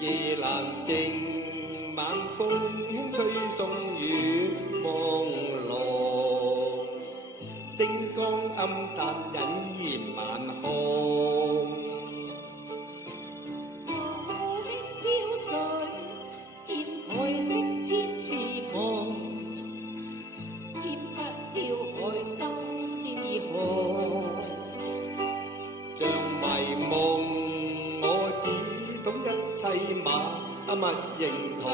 夜闌靜，晚風輕吹送雨朦朧，星光暗淡隱現晚空。我輕飄水，見海色天似夢，見不了海心天已紅。像迷夢，我只懂一切馬勿認同，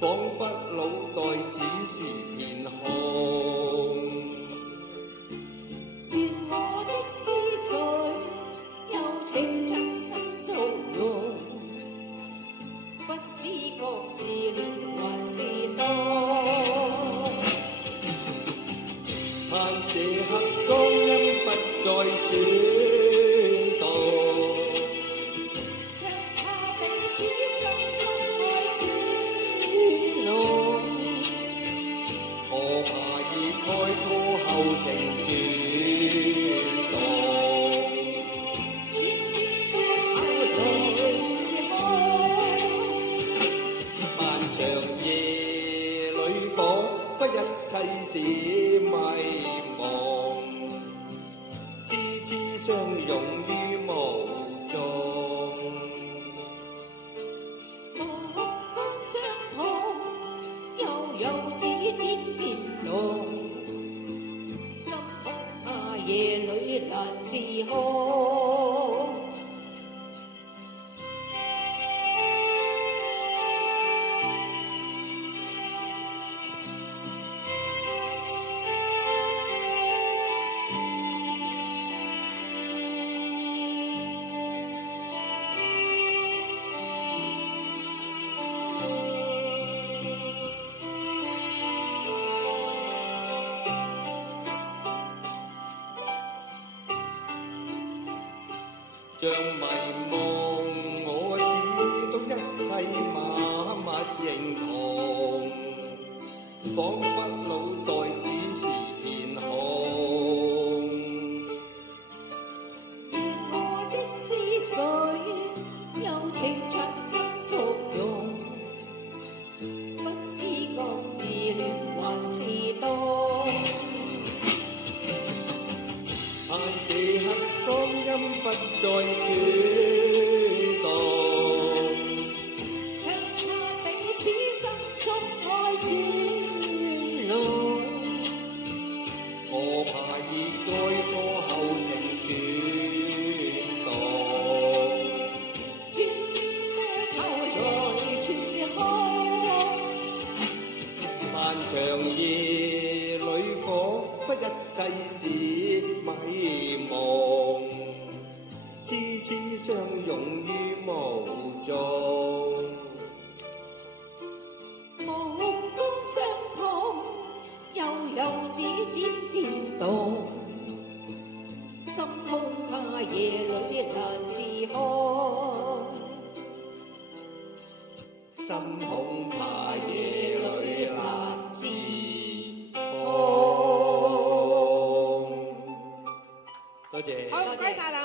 彷彿腦袋只是片空。願我的思緒有情親身造用，不知覺是戀還是當。盼這刻光陰不再轉動，讓他彼此心中愛轉濃。何怕已開過後情轉動，漸漸到後來全是空。漫長夜裏彷彿一切是迷茫，痴痴相擁於無蹤。目光相碰，悠悠指尖漸濃，心恐怕夜裏難自控。像迷夢，我只懂一切馬勿認同，彷彿腦袋只是片空。願我的思緒有情產生作用，不知覺是戀還是當。盼這刻光陰不再轉動，讓他彼此心中愛轉濃。何怕已該過後情轉動，漸漸到後來全是空。漫長夜裏彷彿一切是迷茫，痴痴相擁於無蹤。目光相碰，悠悠指尖漸動，心恐怕夜裏難自控。心恐怕夜裏難自控。多謝。好，唔該晒兩位。